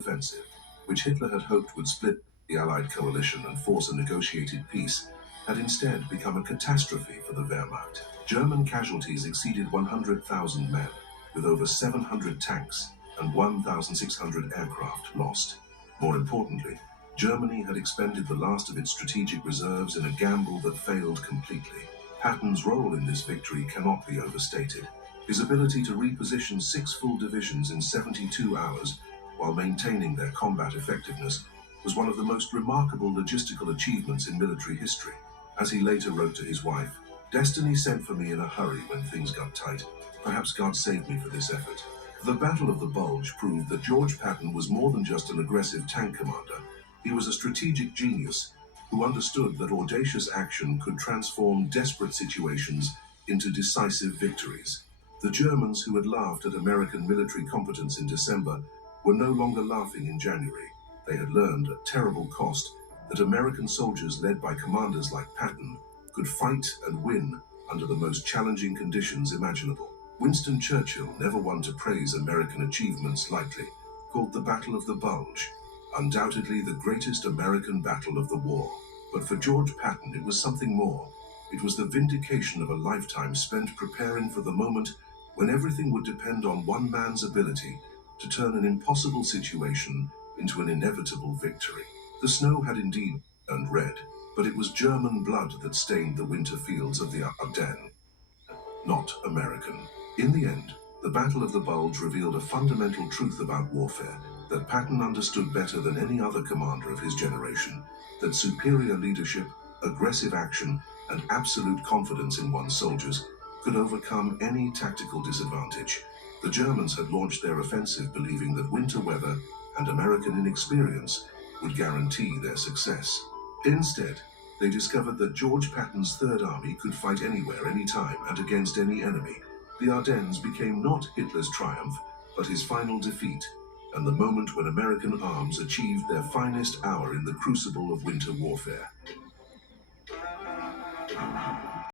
offensive, which Hitler had hoped would split the Allied coalition and force a negotiated peace, had instead become a catastrophe for the Wehrmacht. German casualties exceeded 100,000 men, with over 700 tanks and 1,600 aircraft lost. More importantly, Germany had expended the last of its strategic reserves in a gamble that failed completely. Patton's role in this victory cannot be overstated. His ability to reposition 6 full divisions in 72 hours while maintaining their combat effectiveness was one of the most remarkable logistical achievements in military history. As he later wrote to his wife, "Destiny sent for me in a hurry when things got tight. Perhaps God saved me for this effort." The Battle of the Bulge proved that George Patton was more than just an aggressive tank commander. He was a strategic genius who understood that audacious action could transform desperate situations into decisive victories. The Germans, who had laughed at American military competence in December, were no longer laughing in January. They had learned at terrible cost that American soldiers led by commanders like Patton could fight and win under the most challenging conditions imaginable. Winston Churchill, never one to praise American achievements lightly, called the Battle of the Bulge undoubtedly the greatest American battle of the war. But for George Patton, it was something more. It was the vindication of a lifetime spent preparing for the moment when everything would depend on one man's ability to turn an impossible situation into an inevitable victory. The snow had indeed turned red, but it was German blood that stained the winter fields of the Ardennes, not American. In the end, the Battle of the Bulge revealed a fundamental truth about warfare that Patton understood better than any other commander of his generation, that superior leadership, aggressive action, and absolute confidence in one's soldiers could overcome any tactical disadvantage. The Germans had launched their offensive believing that winter weather and American inexperience would guarantee their success. Instead, they discovered that George Patton's Third Army could fight anywhere, anytime, and against any enemy. The Ardennes became not Hitler's triumph, but his final defeat, and the moment when American arms achieved their finest hour in the crucible of winter warfare.